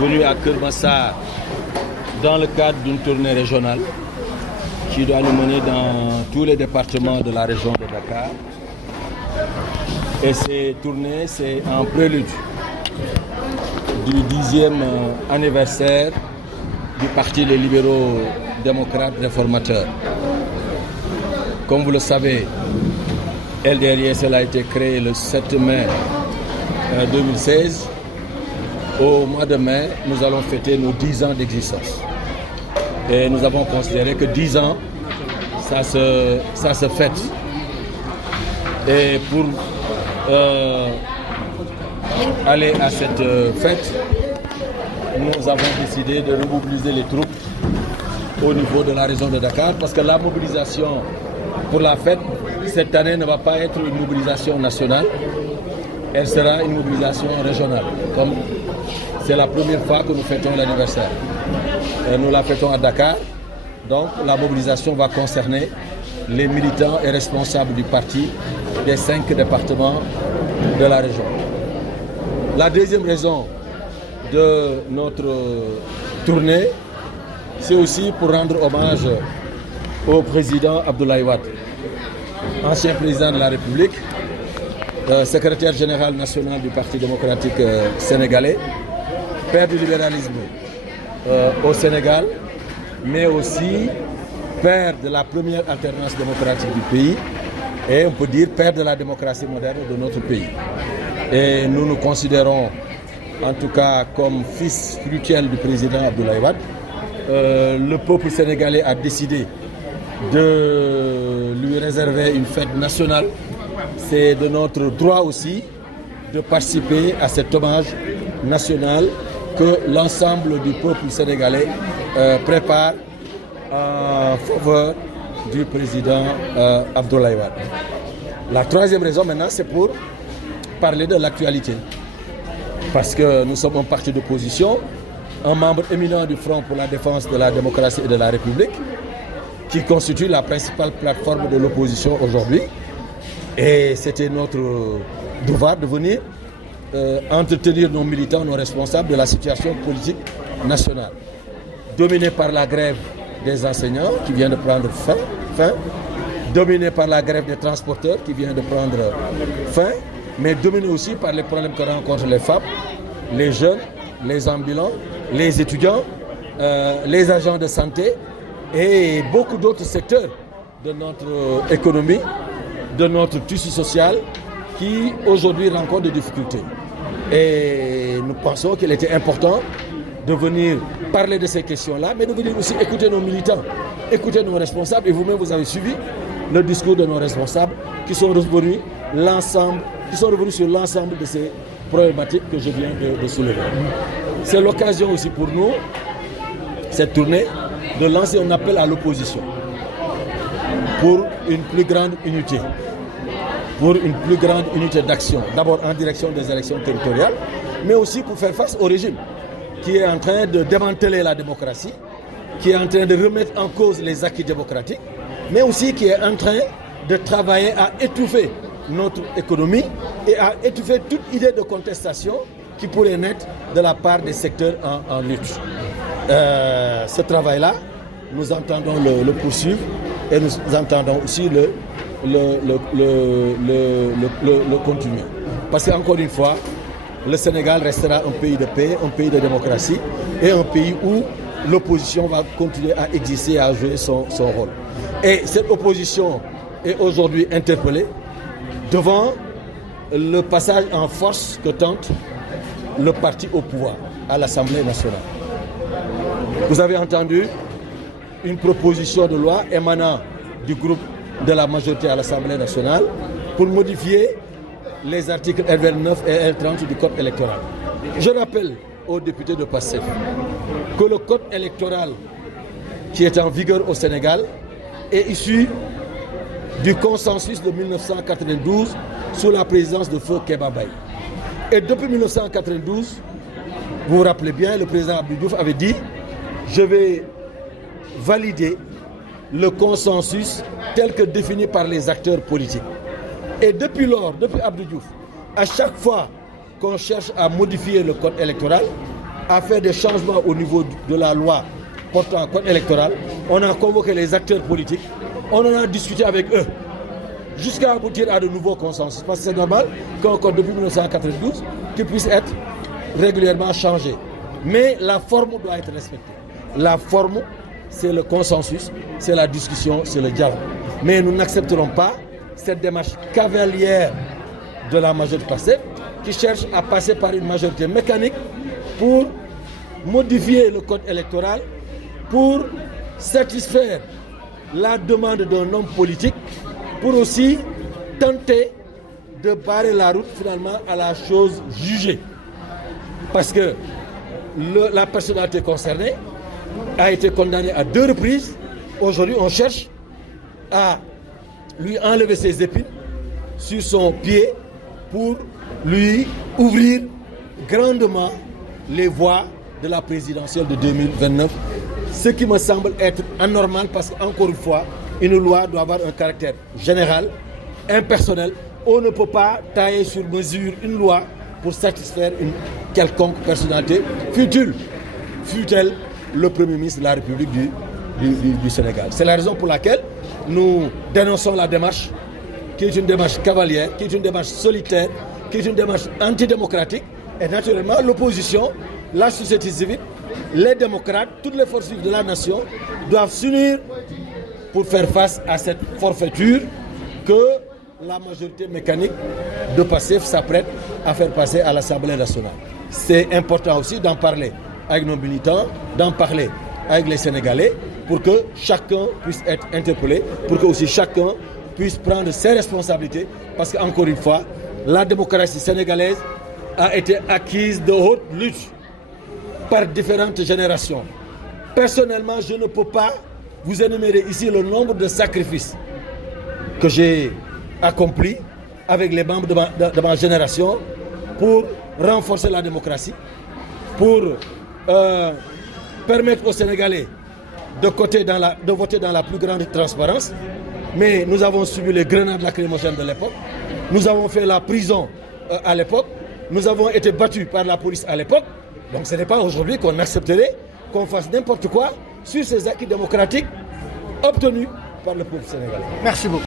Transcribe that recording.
venu à Kermassar dans le cadre d'une tournée régionale qui doit nous mener dans tous les départements de la région de Dakar. Et ces tournées, c'est en prélude du 10e anniversaire du Parti des libéraux démocrates réformateurs. Comme vous le savez, LDRISL a été créé le 7 mai 2016. Au mois de mai, nous allons fêter nos 10 ans d'existence. Et nous avons considéré que 10 ans, ça se fête. Et pour aller à cette fête, nous avons décidé de remobiliser les troupes au niveau de la région de Dakar, parce que la mobilisation pour la fête, cette année, ne va pas être une mobilisation nationale, elle sera une mobilisation régionale. Comme c'est la première fois que nous fêtons l'anniversaire. Nous la fêtons à Dakar, donc la mobilisation va concerner les militants et responsables du parti des 5 départements de la région. La deuxième raison de notre tournée, c'est aussi pour rendre hommage au président Abdoulaye Wade, ancien président de la République, secrétaire général national du Parti démocratique sénégalais, père du libéralisme au Sénégal, mais aussi père de la première alternance démocratique du pays et on peut dire père de la démocratie moderne de notre pays. Et nous nous considérons en tout cas comme fils spirituel du président Abdoulaye Wade. Le peuple sénégalais a décidé de lui réserver une fête nationale. C'est de notre droit aussi de participer à cet hommage national que l'ensemble du peuple sénégalais prépare en faveur du président Abdoulaye Wade. La troisième raison maintenant, c'est pour parler de l'actualité. Parce que nous sommes un parti d'opposition, un membre éminent du Front pour la défense de la démocratie et de la République, qui constitue la principale plateforme de l'opposition aujourd'hui. Et c'était notre devoir de venir entretenir nos militants, nos responsables de la situation politique nationale. Dominée par la grève des enseignants qui vient de prendre fin, dominée par la grève des transporteurs qui vient de prendre fin, mais dominée aussi par les problèmes que rencontrent les femmes, les jeunes, les ambulants, les étudiants, les agents de santé et beaucoup d'autres secteurs de notre économie, de notre tissu social qui aujourd'hui rencontrent des difficultés. Et nous pensons qu'il était important de venir parler de ces questions-là, mais de venir aussi écouter nos militants, écouter nos responsables. Et vous-même, vous avez suivi le discours de nos responsables qui sont revenus sur l'ensemble de ces problématiques que je viens de soulever. C'est l'occasion aussi pour nous, cette tournée, de lancer un appel à l'opposition pour une plus grande unité, d'action. D'abord en direction des élections territoriales, mais aussi pour faire face au régime qui est en train de démanteler la démocratie, qui est en train de remettre en cause les acquis démocratiques, mais aussi qui est en train de travailler à étouffer notre économie et à étouffer toute idée de contestation qui pourrait naître de la part des secteurs en lutte. Ce travail-là, nous entendons le poursuivre et nous entendons aussi le continuer. Parce qu'encore une fois, le Sénégal restera un pays de paix, un pays de démocratie et un pays où l'opposition va continuer à exister et à jouer son rôle. Et cette opposition est aujourd'hui interpellée devant le passage en force que tente le parti au pouvoir à l'Assemblée nationale. Vous avez entendu une proposition de loi émanant du groupe de la majorité à l'Assemblée nationale pour modifier les articles L29 et L30 du Code électoral. Je rappelle aux députés de PASTEF que le Code électoral qui est en vigueur au Sénégal est issu du consensus de 1992 sous la présidence de Feu Kéba Baye. Et depuis 1992, vous vous rappelez bien, le président Abdou Diouf avait dit « Je vais valider le consensus tel que défini par les acteurs politiques ». Et depuis lors, depuis Abdou Diouf, à chaque fois qu'on cherche à modifier le code électoral, à faire des changements au niveau de la loi portant un code électoral. On a convoqué les acteurs politiques, on en a discuté avec eux, jusqu'à aboutir à de nouveaux consensus. Parce que c'est normal qu'un code depuis 1992 qui puisse être régulièrement changé. Mais la forme doit être respectée. La forme, c'est le consensus, c'est la discussion, c'est le dialogue. Mais nous n'accepterons pas cette démarche cavalière de la majorité passée qui cherche à passer par une majorité mécanique pour modifier le code électoral, pour satisfaire la demande d'un homme politique, pour aussi tenter de barrer la route finalement à la chose jugée. Parce que la personnalité concernée a été condamnée à 2 reprises. Aujourd'hui, on cherche à lui enlever ses épines sur son pied pour lui ouvrir grandement les voies de la présidentielle de 2029. Ce qui me semble être anormal parce qu'encore une fois, une loi doit avoir un caractère général, impersonnel. On ne peut pas tailler sur mesure une loi pour satisfaire une quelconque personnalité, fût-elle le Premier ministre de la République du Sénégal. C'est la raison pour laquelle nous dénonçons la démarche, qui est une démarche cavalière, qui est une démarche solitaire, qui est une démarche antidémocratique. Et naturellement, l'opposition, la société civile, les démocrates, toutes les forces vives de la nation doivent s'unir pour faire face à cette forfaiture que la majorité mécanique de PASTEF s'apprête à faire passer à l'Assemblée nationale. C'est important aussi d'en parler avec nos militants, d'en parler avec les Sénégalais pour que chacun puisse être interpellé, pour que aussi chacun puisse prendre ses responsabilités parce qu'encore une fois, la démocratie sénégalaise a été acquise de haute lutte par différentes générations. Personnellement, je ne peux pas vous énumérer ici le nombre de sacrifices que j'ai accomplis avec les membres de ma génération pour renforcer la démocratie, pour permettre aux Sénégalais de voter dans la plus grande transparence. Mais nous avons subi les grenades lacrymogènes de l'époque, nous avons fait la prison à l'époque, nous avons été battus par la police à l'époque. Donc ce n'est pas aujourd'hui qu'on accepterait qu'on fasse n'importe quoi sur ces acquis démocratiques obtenus par le peuple sénégalais. Merci beaucoup.